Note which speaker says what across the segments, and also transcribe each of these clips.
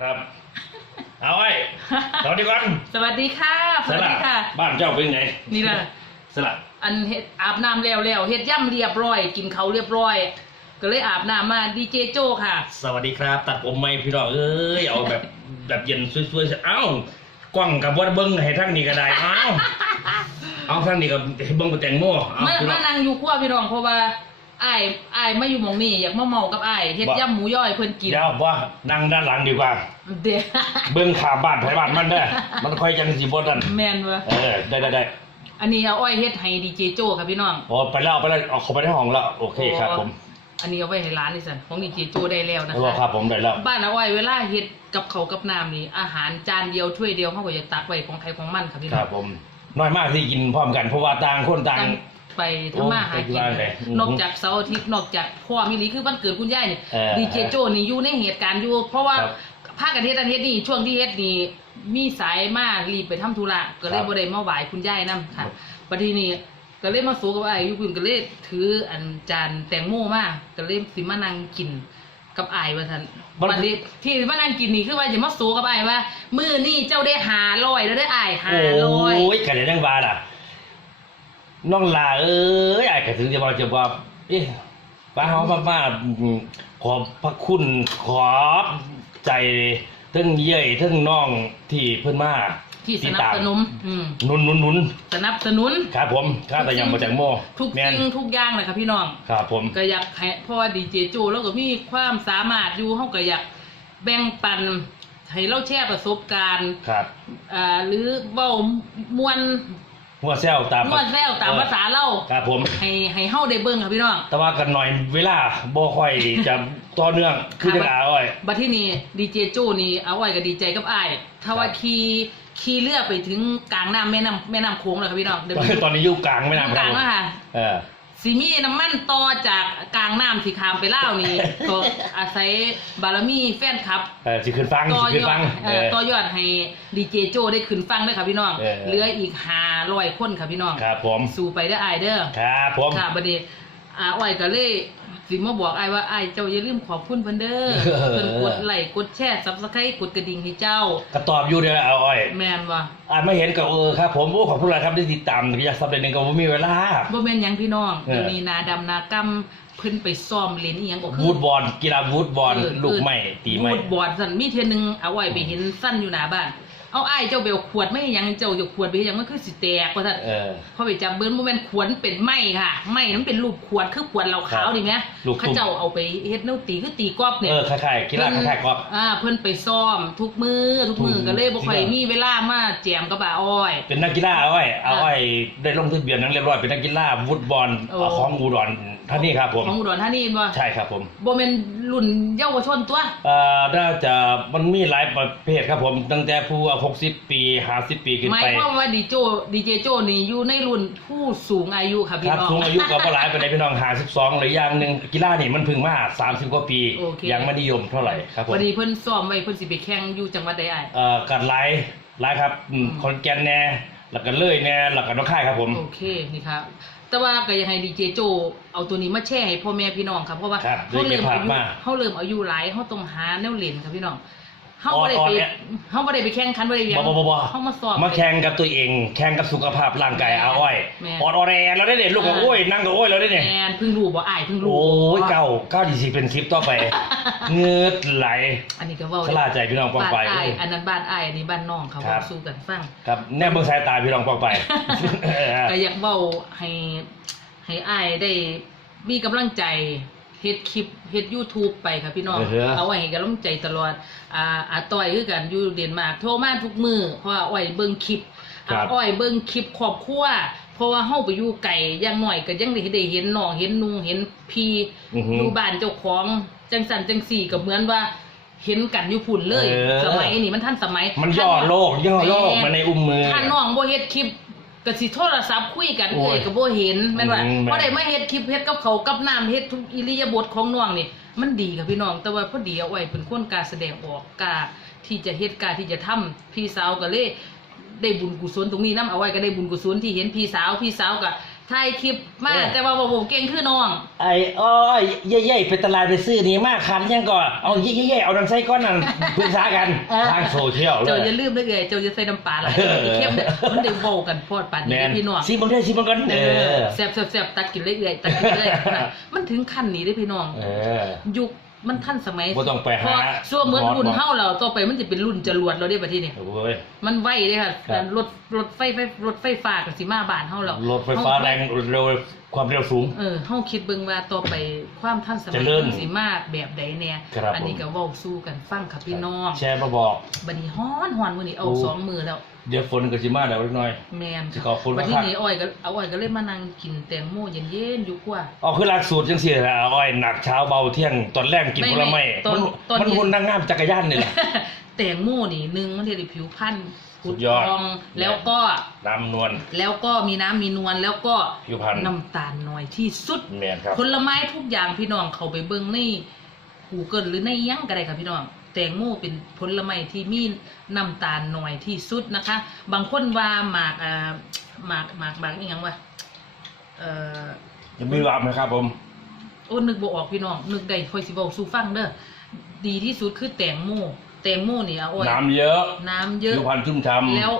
Speaker 1: ครับ เอาไว้สวัสดีก่อน
Speaker 2: สวัสดีค่ะสวัสดีค่ะ
Speaker 1: บ้านเจ้าเป็นไง
Speaker 2: นี่ล่ะ
Speaker 1: สละ
Speaker 2: อันเฮ็ดอาบน้ำแล้วแล้วเฮ็ดย่ำเรียบร้อย กินเขาวเรียบร้อย ก็เลยอาบน้ำมาดีเจโจค่ะ
Speaker 1: สวัสดีครับ ตัดผมไม่พี่น้องเอ้ยเอาแบบแบบเย็นสวยๆเอ้ากล้องกับวัดเบิ้งให้ทั้งนี้ก็ได้เอ้าเอาทั้งนี้ก็ให้เบิ้งกับแตงโมเอา
Speaker 2: มา
Speaker 1: พี่น้
Speaker 2: มา
Speaker 1: อง
Speaker 2: นั่งอยู่ครัวพี่น้องเพราะว่า อ้ายอ้ายมาอยู่หมองนี่อยากมาเมากับอ้ายเฮ็ด
Speaker 1: บ่
Speaker 2: ย่ำหมูย่อยเพิ่นกิน
Speaker 1: เดี๋ยวว่านั่งด้านหลังดีกว่า
Speaker 2: เดี๋ยว
Speaker 1: เบิ้งขาบ้านไผบ้านมันเด้อมันค่อยจังสิบ่ดัน
Speaker 2: แม่นวะ
Speaker 1: เออได้ได้ได้
Speaker 2: อันนี้เอาอ้อยเฮ็ดให้ดีเจโจค่ะพี่น้อง
Speaker 1: โอ้ไปแล้วไปแล้วเอาเข้าไปในห้องแล้วโอเคครับผม
Speaker 2: อันนี้เอาไว้ให้ร้านนี่สันของดีเจโจได้แล้วนะ
Speaker 1: แล้วก็
Speaker 2: คะ
Speaker 1: ครับผมได้แล้ว
Speaker 2: บ้านเอาไว้เวลาเฮ็ดกับเขาวกับน้ำนี่อาหารจานเดียวถ้วยเดียวเขาก็จะตักไว้ของใครของมันค่ะพี่
Speaker 1: ค
Speaker 2: น้
Speaker 1: รั
Speaker 2: อบง
Speaker 1: ผมน้อยมากที่กินพร้อมกันเพราะว่าต่างคนต่าง
Speaker 2: ตั้ง ไปทำมาหากิน
Speaker 1: โอ้ไปที่บ้านเลยอืม
Speaker 2: นอกจากเสาร์อาทิตย์นอกจากพ่อมิลีคือวันเกิดคุณยายนี่
Speaker 1: เออ
Speaker 2: ดีเจโจนี่อยู่ในเหตุการณ์อยู่ เพราะว่า
Speaker 1: ครับ
Speaker 2: ภาคกันเฮ็ดอันเฮ็ดนี่ช่วงที่เฮ็ดนี่มีสายมารีบไปทำธุระก็เล
Speaker 1: ค
Speaker 2: ย
Speaker 1: รับ
Speaker 2: บ่ได้มาไหว้คุณยายนํ
Speaker 1: ครั
Speaker 2: ค่ะ
Speaker 1: บ
Speaker 2: บัดทีนี้ก็เลยมาสู่กับอ้ายอยู่เพิ่นก็เลยถืออันจานแตงโมมาก็เลยสิมานั่งกินกับอ้ายว่าซั่น
Speaker 1: มัน
Speaker 2: บัดนี้ที่มานั่งกินนี่คือว่าจะมาสู่กับอ้ายว่ามื้อนี้เจ้าได้500แล้วได้ออ้าย500
Speaker 1: โอ้ยกันได้ทั้งบาทอะ น้องลาเอ้ยไอ้กระถึงจะบอกจะบอกเอ๊ะป้าเฮามามาอืมขอบพระคุณขอบใจทั้งเย่ยทั้งน้องที่เพิ่นมา
Speaker 2: ที่ส
Speaker 1: ติด
Speaker 2: นับ
Speaker 1: ตาม
Speaker 2: สนุนอืม
Speaker 1: หนุนหนุนหนุน
Speaker 2: สนับสนุน
Speaker 1: ครับผมข้าแต่ยังมาจากโม
Speaker 2: ทุก
Speaker 1: แม่น
Speaker 2: สิ่งทุกอย่างเลยค่ะพี่น้อง
Speaker 1: ครับผม
Speaker 2: ก็อยากให้เพราะว่าดีเจโจแล้วก็มีความสามารถอยู่เขาก็อยากแบ่งปันให้เราแชร์ประสบการณ์
Speaker 1: ครับ
Speaker 2: อ่าหรือเว้ามวน
Speaker 1: หัวเซลตาม
Speaker 2: มวนแซวตามภาษาเรา
Speaker 1: ครับผม
Speaker 2: ให้ให้เฮาได้เบิ่งค่ะพี่น้อง
Speaker 1: แต่ว่ากันหน่อยเวลาบ่ค่อยจะต่อเนื่องคือจะอาอ้อย
Speaker 2: บัดที่นี่ดีเจโจนี่เอาไว้ก็ดีใจกับอ้ายถ้าว่า
Speaker 1: ครับ
Speaker 2: ขี่ขี่เรือไปถึงกลางน้ำแม่น้ำแม่น้ำโขงเลยค่ะพี่น้องเดี๋ยวไป
Speaker 1: ตอนนี้อยู่กลางไม่
Speaker 2: อยู่
Speaker 1: นาน
Speaker 2: กลางแล้วค่ะ
Speaker 1: เออ
Speaker 2: สีมีน้ำมันต่อจากกลางน้ำสีขามไปเล่าวนี่ ก็อาศัยบารมีแฟนครับ
Speaker 1: เออสิขึ้นฟัง
Speaker 2: ต่อ
Speaker 1: สิขึ้
Speaker 2: ย
Speaker 1: น
Speaker 2: อ
Speaker 1: ฟั
Speaker 2: ด
Speaker 1: ง
Speaker 2: เอ่อต่อยอดให้ดีเจโจได้ขึ้นฟังด้วยค่ะพี่น้อง
Speaker 1: เออ
Speaker 2: เหลืออีกห้าร้อยคนค่ะพี่น้อง
Speaker 1: ครับผม
Speaker 2: สู่ไปได้ออายเด้อ
Speaker 1: ครับผม
Speaker 2: ค่ะบัดนี้อาอ้อยก็เลย สิมาบอกอ้ายว่าอ้ายเจ้าอย่าลืมขอบคุณเพิ่นเด้อ
Speaker 1: เออ
Speaker 2: เพิ่นกดไลค์กดแชร์ซับสไครต์กดกระดิ่งให้เจ้า
Speaker 1: ก็ตอบอยู่เด้อเอาอ้อย
Speaker 2: แม่นว่า
Speaker 1: อ่านไม่เห็นก็เออครับ ผมโอ้ขอบคุณหลายครับที่ติดตามอยากสำเร็จหนึ่งก็บ่มีเวลา
Speaker 2: บ่แม่นหยังพี่น้อง
Speaker 1: เออ
Speaker 2: เดี๋ยวนี้นาดำนากำเพิ่นไปซ้อมเล่นอีหยังก็คือ
Speaker 1: วูดบอลกีฬาวูดบอล
Speaker 2: เออ
Speaker 1: ลูกไม้ตีไม้
Speaker 2: พูดบอดสันมีเทยนหนึงเอาไว้ไปเห็นสั้นอยู่หน้าบ้าน เอาอ้ายเจ้าเบลขวดไม่ยังเจ้าจะขวดไปเฮ็ดหยังมันคือสิแตกว่าซั่น
Speaker 1: เออ
Speaker 2: พอไปจับเบิ้ลบ่แม่นขวดเป็นไม้ค่ะไม้นั้นเป็นรูปขวดคือขวดเหล้าขาวนี่แหม
Speaker 1: ลูกทุ่ง
Speaker 2: เขาเจ้าเอาไปเฮ็ดแนวตีคือตีกอล์ฟเนี่ย
Speaker 1: เออคล้ายๆกีฬาคล้ายๆกอล์ฟ
Speaker 2: อ่าเพิ่นไปซ้อมทุกมือทุกมือ
Speaker 1: อืม
Speaker 2: ก็เลยบ่ค่อย
Speaker 1: จริงเหรอ
Speaker 2: มีเวลามาแจมกับบ่าอ้อย
Speaker 1: เป็นนักกีฬาเอาอ้อยเอาอ้อยได้ลงทะเบียนนั้นเรียบร้อยเป็นนักกีฬาวูดบอล
Speaker 2: โอ้
Speaker 1: ของอุดร ท่านนี่ครับผม
Speaker 2: ของอุดรธานีบ่
Speaker 1: ใช่ครับผม
Speaker 2: บ่แม่นรุ่นเยาวชนตัว
Speaker 1: เอ่อน่าจะมันมีหลายประเภทครับผม ตั้งแต่ผู้หกสิบปีห้าสิบปีขึ้น
Speaker 2: หมาย
Speaker 1: ไป
Speaker 2: ความว่าดีโจดีเจโจนี่อยู่ในรุ่นผู้สูงอายุค่ะ
Speaker 1: ค
Speaker 2: พี่
Speaker 1: รับ
Speaker 2: น้อง
Speaker 1: สูงอายุก็บ่หลายไปไหนพี่น้องหาสิบสองหรืออย่างหนึ่งกีฬานี่มันเพึ่งมาสามสิบกว่าปี
Speaker 2: โอเค
Speaker 1: ยังไม่นิยมเท่าไหร่ครับผม
Speaker 2: วันนี้เพิ่นซ้อมไว้เพิ่นสิไปแข่งอยู่จังหวัดใดอ้าย
Speaker 1: เอ่อกัดหลายหลายครับอืม
Speaker 2: อืม
Speaker 1: คอนแกนแน่แล้วก็เลยแน่แล้วก็น้องค่ายครับผม
Speaker 2: โอเคนี่ครับ แต่ว่าก็ยังให้ดีเจโจ เอาตัวนี้มาแชร์ให้พ่อแม่พี่น้องครับเพราะว่า
Speaker 1: ครับ
Speaker 2: เขาเริ่มอายุ
Speaker 1: ได้เก็บภาพมา
Speaker 2: เขาเริ่มอายุหลายเขาต้องหาแนวเล่นครับพี่น้อง เขา
Speaker 1: อ่อน
Speaker 2: บ่ได้
Speaker 1: อ่อน
Speaker 2: ไป
Speaker 1: เนี่ย
Speaker 2: เขาบ่ได้ไปแข่งขันบ่ได้เรียน
Speaker 1: บ่บ่บ่บ่
Speaker 2: เขามาสอบ
Speaker 1: มาแข่งกับตัวเอง แข่งกับสุขภาพร่างกายเอาอ้อย
Speaker 2: แม่
Speaker 1: ออดออแรเราได้เด็ดลูกก็
Speaker 2: อ่า
Speaker 1: โอ้ยนั่งก็โอ้ยเราได้เนี่ย
Speaker 2: แอนเพิ่งรู้บ่อ้ายเพิ่งรู้
Speaker 1: โอ้ยเก้าเก้าดีสิเป็นคลิปต่อไป เงือดไหล
Speaker 2: อันนี้ก็เว้า
Speaker 1: ชะล่าใจพี่น้องปอง
Speaker 2: บ้าน
Speaker 1: ไป
Speaker 2: อ้ายอันนั้นบ้านอ้ายอันนี้บ้านน้องเขา
Speaker 1: ครับ
Speaker 2: เว้าสู้กันฟัง
Speaker 1: ครับแน่เบิ่งสายตาพี่น้องปองไป เออ
Speaker 2: ก็อยากเว้าให้ให้อ้ายได้มีกำลังใจ เฮ็ดคลิปเฮ็ด YouTube ไปค่ะพี่น้อง
Speaker 1: เออ
Speaker 2: เอาไว้ให้กำลังใจตลอด อ่าอาต้อยคือกันอยู่เดนมาร์กโทรมาทุกมือเพราะว่าอ้อยเบิ่งคลิป
Speaker 1: ครับ
Speaker 2: อาอ้อยเบิ่งคลิปครอบครัวเพราะว่าเฮาไปอยู่ไกลอย่างหน่อยก็ยังได้ได้เห็นน้องเห็นนุงเห็นพี่
Speaker 1: อือหือ
Speaker 2: อยู่บ้านเจ้าของจังสันจังสี่ก็เหมือนว่าเห็นกันอยู่พุ่นเลย
Speaker 1: เออ
Speaker 2: สมัยนี้มันทันสมัย
Speaker 1: มันย่อโลกย่อโลกมาในอุ้มมือ
Speaker 2: ถ้าน้องบ่เฮ็ดคลิป ก็สิโทรศัพท์คุยกัน
Speaker 1: โอ้ย
Speaker 2: เอ้ยก็บ่เห็นแม่นว่า
Speaker 1: อืมแม่น
Speaker 2: บ่ได้มาเฮ็ดคลิปเฮ็ดกับเขาวกับน้ำเฮ็ดทุกอิริยาบถของน้องนี่ มันดีค่ะพี่น้อง แต่ว่าพอดีเอาไว้เป็นคนกล้ารแสดงออกกล้าที่จะเฮ็ดกล้าที่จะทำพี่สาวก็เลยได้บุญกุศลตรงนี้นํเอาไว้ก็ได้บุญกุศลที่เห็นพี่สาวพี่สาวก็ ถ่ายคลิปมา
Speaker 1: เออ
Speaker 2: แต่ว่าบ่บ่เก่งคือน้อง
Speaker 1: ไอ้อ้อยเย่ๆไปตลาดไปซื้อนี่มากคันยังก่อนเอาเย่ๆเอาดังไส้ก้อนนั่นปรึกษากัน
Speaker 2: เออ
Speaker 1: ทางโซเชียลเล
Speaker 2: เจ้าย อย่าลืมเด้อเอ้ยเจ้าอย่าใส่น้ำปลาหลาย
Speaker 1: เออ
Speaker 2: อีเข้มเนี่ยมันได้เว้ากันโพดปาน
Speaker 1: แม
Speaker 2: นี้
Speaker 1: น
Speaker 2: พี่น้อง
Speaker 1: ซีบังได้ซีบังกันเอ
Speaker 2: เอ
Speaker 1: อ
Speaker 2: อแซ่บๆแซ่บๆตักกินเลยเอ้ยตักกินเลย มันถึงขั้นนี้ได้อพี่น้อง
Speaker 1: เออ
Speaker 2: ยุค มันทันสมัย
Speaker 1: บ่ต้องไปหา
Speaker 2: เพราะส่วนเหมือน
Speaker 1: หมอ
Speaker 2: รุ่น
Speaker 1: หมอ
Speaker 2: เฮาแล้วต่อไปมันจะเป็นรุ่นจรวดเราได้บัดนี้นี่
Speaker 1: โอ้ย
Speaker 2: มันไวเด้ค่ะ
Speaker 1: ครับ
Speaker 2: รถรถไฟไฟรถไฟฟ้ากับสิมาบ้านเฮาแล้ว
Speaker 1: รถไฟฟ้าแรงเร็วความเร็วสูง
Speaker 2: เออเฮาคิดเบิ่งว่าต่อไปความทันสมั
Speaker 1: เจ
Speaker 2: ย
Speaker 1: ริญ
Speaker 2: มันสิมาแบบใดแน่
Speaker 1: ครับ
Speaker 2: อันี้
Speaker 1: ผม
Speaker 2: ก็เว้าสู้กันฟังค่ะพี่น้อง
Speaker 1: แชร์มาบอก
Speaker 2: บัดนี้ฮ้อนฮ้อนมื้อนี้เอา
Speaker 1: โอ้
Speaker 2: สองมือแล้ว
Speaker 1: เดี๋ยวฝนก็สิมาแล้วเล็กน้อย
Speaker 2: แม่น
Speaker 1: สิขอบคุณ
Speaker 2: บัดที
Speaker 1: มาก
Speaker 2: นี้อ้อยก็เอาอ้อยก็เลยมานั่งกินแตงโมเย็นๆอยู่กว่า
Speaker 1: อ๋อคือหลักสูตรจังซี่แหละอ้อยหนักเช้าเบาเที่ยงตอนแรกกิน
Speaker 2: ไม่
Speaker 1: ผลไม้
Speaker 2: ไม่ตอน
Speaker 1: มัน
Speaker 2: ตอน
Speaker 1: มัน
Speaker 2: เย็น
Speaker 1: วนนางงามจักรยานนี่แหละ
Speaker 2: แตงโมนี่หนึ่งมันเทให้ผิวพรรณ
Speaker 1: สุดยอด
Speaker 2: ผุพองแล้วก็
Speaker 1: น้ำนวล
Speaker 2: แล้วก็มีน้ำมีนวลแล้วก็
Speaker 1: ผิวพรรณ
Speaker 2: น้ำตาลน้อยที่สุด
Speaker 1: แมนครับ
Speaker 2: ผลไม้ทุกอย่างพี่น้องเขาไปเบิ่งใน Google หรือในหยังก็ได้ค่ะพี่น้องแตงโมเป็นผลไม้ที่มีน้ำตาลน้อยที่สุดนะคะ บางคนว่าหมากอ่าหมากหมากหมากอีหยังวะเอ่อ
Speaker 1: ยังไม่รับนะครับผม
Speaker 2: โอ้นึกบ่ออกพี่น้อง นึกได้ค่อยสิเว้าสู่ฟังเด้อดีที่สุดคือแตงโมแตงโมนี่เอาไว้
Speaker 1: น้ำเยอะ
Speaker 2: น้ำเยอะ
Speaker 1: ผิวพรรณชุ่มฉ่ำ
Speaker 2: แล้ว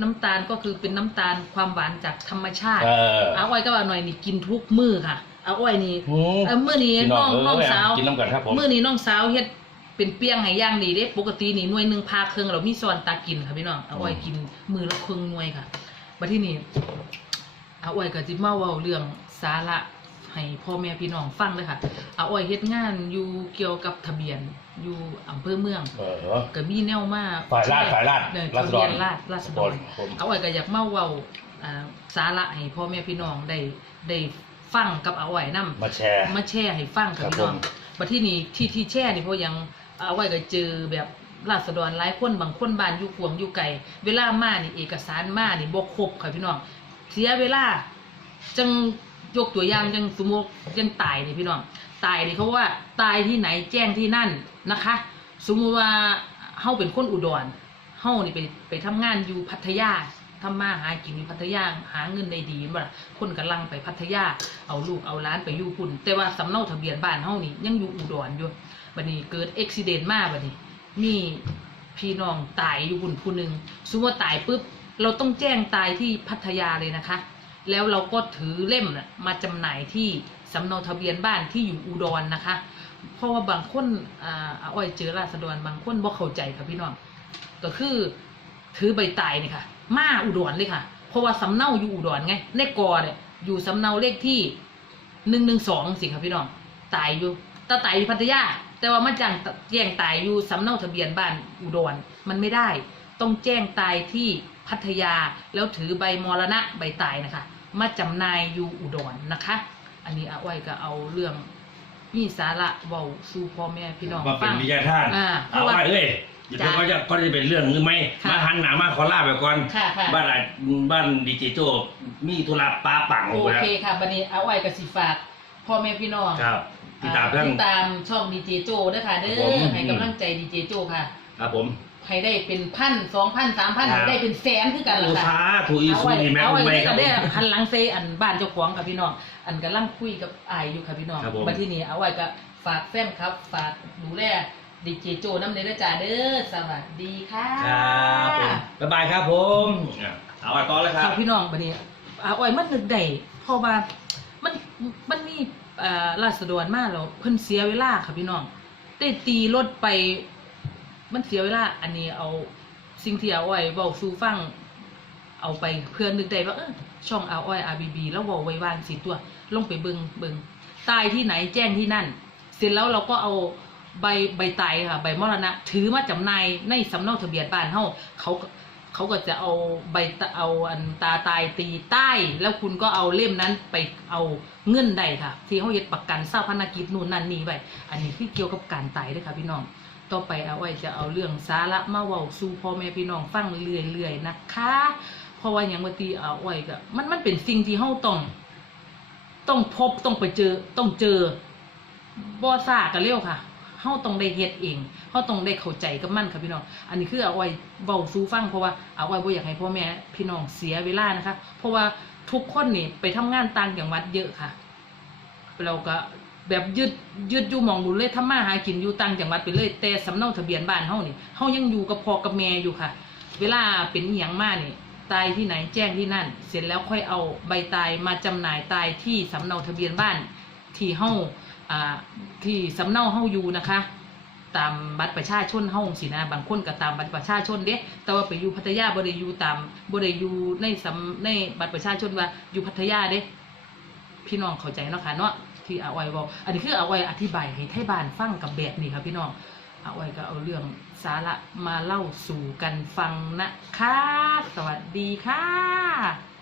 Speaker 2: น้ำตาลก็คือเป็นน้ำตาลความหวานจากธรรมชาติ
Speaker 1: เออ
Speaker 2: อาอ้อยก็ว่าหน่อยนี่กินทุกมื้อค่ะ อาอ้อยนี่
Speaker 1: หืม
Speaker 2: เออมื้อนี้
Speaker 1: พี่
Speaker 2: น้อง
Speaker 1: เย
Speaker 2: น้องสาว
Speaker 1: กินน้ำกันครับผม
Speaker 2: มื้อนี้น้องสาวเฮ็ดเป็นเปียงให้ย่างดีเด้ปกตินี่หน่วยหนึงพาเครื่องเรามีซ้อนตากินค่ะพี่น้องอาอ้อยกินมื้อละครึ่งหน่วยค่ะบัดทีนี้อาอ้อยก็สิมาเว้าเรื่องสาระให้พ่อแม่พี่น้องฟังเลยค่ะอาอ้อยเฮ็ดงานอยู่เกี่ยวกับทะเบียนอยู่อำเภอเมือง
Speaker 1: เออ
Speaker 2: ก็มีแนวมา
Speaker 1: ฝ่ายราชฝ่ายราช
Speaker 2: เออ
Speaker 1: ราษฎร
Speaker 2: ทะเบียนราชราษฎร
Speaker 1: ผม
Speaker 2: เอาไว้ก็อยากมาเว้าอ่าสาระให้พ่อแม่พี่น้องได้ได้ ฟังกับเอาไว้นํ
Speaker 1: มาแชร์
Speaker 2: มาแชร์ให้ฟังค่ะ
Speaker 1: ครับ
Speaker 2: พี่น้อง
Speaker 1: ผม
Speaker 2: บัดที่นี่ที่ที่แชร์นี่เพราะยังเอาไว้ก็เจอแบบราษฎรหลายคนบางคนบ้านอยู่ขวงอยู่ไกลเวลามานี่เอกสารมานี่บ่ครบค่ะพี่น้องเสียเวลาจังยกตัวอย่างจังสมมติยังตายนี่พี่น้องตายนี่เขาว่าตายที่ไหนแจ้งที่นั่นนะคะ สมมุติว่าเฮาเป็นคนอุดรเฮานี่ไปไปทำงานอยู่พัทยา ทำมาหากินอยู่พัทยาหาเงินได้ดีบ่ล่ะคนกำลังไปพัทยาเอาลูกเอาล้านไปอยู่พุ่น แต่ว่าสำเนาทะเบียนบ้านเฮานี่ยังอยู่อุดรอยู่บัดนี้เกิดอุบิเหตุมาบัดนี้มีพี่น้องตายอยู่พุ่นผู้หนึงสมมติว่าตายปุ๊บ เราต้องแจ้งตายที่พัทยาเลยนะคะ แล้วเราก็ถือเล่มนะมาจำหน่ายที่สำเนาทะเบียนบ้านที่อยู่อุดรนะคะ เพราะว่าบางคนอ่าอ้อยเจอราษฎรบางคนบ่เข้าใจค่ะพี่น้อง ก็คือ ถือใบตายนี่ค่ะ มาอุดรเลยค่ะ เพราะว่าสำเนาอยู่อุดรไงในกอเนี่ยอยู่สำเนาเลขที่หนึ่งหนึ่งสองสิค่ะพี่น้องตายอยู่แตาตายอยู่พัทยา แต่ว่ามาจังแจ้งตายอยู่สำเนาทะเบียนบ้านอุดรมันไม่ได้ ต้องแจ้งตายที่พัทยาแล้วถือใบมรณะใบตายนะคะ มาจำหนายอยู่อุดรนะคะ อันนี้อาอ้อยก็เอาเรื่องมีสาระเว้าสู่พ่อแม่พี่น้อง
Speaker 1: มาเป็
Speaker 2: ฟั
Speaker 1: น
Speaker 2: ง
Speaker 1: วิทยาทาน
Speaker 2: อ่าเพ
Speaker 1: เอา
Speaker 2: ราะว่า
Speaker 1: ไว้เอ้ย เดี๋ยว
Speaker 2: จ้ะ
Speaker 1: เขาจะก็จะเป็นเรื่องหรือไม่
Speaker 2: ค่ะ
Speaker 1: มาหันหนามาขอลาไปก่อน
Speaker 2: ค่ะค่ะ
Speaker 1: บ้านอะบ้านดีเจโจมีธุระปลาปัง
Speaker 2: โอ
Speaker 1: ไปแล้ว
Speaker 2: เคค่ะบันนี้เอาไว้กับสิฝากพ่อแม่พี่น้อง
Speaker 1: ครับติดตาม
Speaker 2: อ่
Speaker 1: เรื่อง
Speaker 2: ติดตามช่องดีเจโจด้วยค่ะเด้
Speaker 1: ครับผม
Speaker 2: อให้กำลังใจดีเจโจค่ะ
Speaker 1: ครับผม
Speaker 2: ให้ได้เป็นพันสองพันสามพัน
Speaker 1: ครับ
Speaker 2: ได้เป็นแสนคือกัน
Speaker 1: โอ้
Speaker 2: ล่ะ
Speaker 1: สา
Speaker 2: ค่ะ
Speaker 1: ถูอี
Speaker 2: เอา
Speaker 1: สุ
Speaker 2: ไว้
Speaker 1: นีแม่
Speaker 2: เอา
Speaker 1: คุณ
Speaker 2: ไว้
Speaker 1: ไม่
Speaker 2: ได้
Speaker 1: ครั
Speaker 2: ก็
Speaker 1: บ
Speaker 2: ได้หันหลังเซอันบ้านเจ้าของค่ะพี่น้องอันกำลังคุยกับอายอยู่ค่ะพี่น้อง
Speaker 1: ครับผม
Speaker 2: มาที่นี่เอาไว้ก็ฝากแฟนครับ ฝากดูแล ดีเจโจน้ำเนยนะจ๊ะเด้อสวัสดีค่ะ
Speaker 1: ครับผมบ๊ายบายครับผมอะเอาไว้ต่อเลยค
Speaker 2: ค
Speaker 1: รั
Speaker 2: รับบพี่น้องบัดนี้อาอ้อยมันนึกได้เพราะว่ามันมันมีเอ่อราษฎรมาแล้วเพิ่นเสียเวลาค่ะพี่น้องได้ตีรถไปมันเสียเวลา อันนี้เอาสิ่งที่อาอ้อยเว้าสู่ฟัง เอาไปเพื่อนึกได้ว่าเออช่องอาอ้อย RBB แล้วเว้าไว้วางสิตัว ลงไปเบิงเบิงตายที่ไหนแจ้งที่นั่น เสร็จแล้วเราก็เอา ใบใบตายค่ะ ใบมรณะ ถือมาจำหน่ายในสำเนาทะเบียนบ้านเฮาเขาเขาก็จะเอาใบตะเอาอันตาตายตีใต้ แล้วคุณก็เอาเล่มนั้นไปเอาเงินได้ค่ะ ที่เขาเฮ็ดประกันเศร้าพนักกิจนู่นนั่นนี่ไว้อันนี้คือเกี่ยวกับการตายเด้วยค่ะพี่น้องต่อไปเอาไว้จะเอาเรื่องสาระมาเว้าสู่พ่อแม่พี่น้องฟังเรื่อยๆนะคะ เพราะว่าอย่างบางทีเอาไว้ก็มันมันเป็นสิ่งที่เฮาต้องต้องพบต้องไปเจอต้องเจอบ่ซ่าก็เร็วค่ะ เฮาต้องได้เฮ็ดเองเฮาต้องได้เข้าใจกับมันค่ะพี่น้อง อันนี้คือเอาไว้เว้าสู่ฟังเพราะว่าเอาไว้บ่อยากให้พ่อแม่พี่น้องเสียเวลานะคะ เพราะว่าทุกคนนี่ไปทำงานต่างจังหวัดเยอะค่ะ เราก็แบบยืดยืดอยู่มองบุญเลยทำมาหากินอยู่ต่างจังหวัดไปเลยแต่สำเนาทะเบียนบ้านเฮานี่เฮายังอยู่กับพ่อกับแม่อยู่ค่ะ เวลาเป็นอหย่างมานี่ตายที่ไหนแจ้งที่นั่น เสร็จแล้วค่อยเอาใบตายมาจำหน่ายตายที่สำเนาทะเบียนบ้านที่เฮา ที่สำเนาเฮาอยู่นะคะ ตามบัตรประชาชนเฮาสินะบางคนก็ตามบัตรประชาชนเด้แต่ว่าไปอยู่พัทยาบ่ได้อยู่ตามบ่ได้อยู่ในสำในบัตรประชาชนว่าอยู่พัทยาเด้พี่น้องเข้าใจเนาะค่ะเนาะที่อาไว้บอกอันนี้คืออาไว้อธิบายให้ไทยบ้านฟังกับแบบนี้ค่ะพี่น้องอาไว้ก็เอาเรื่องสาระมาเล่าสู่กันฟังนะคะ สวัสดีค่ะ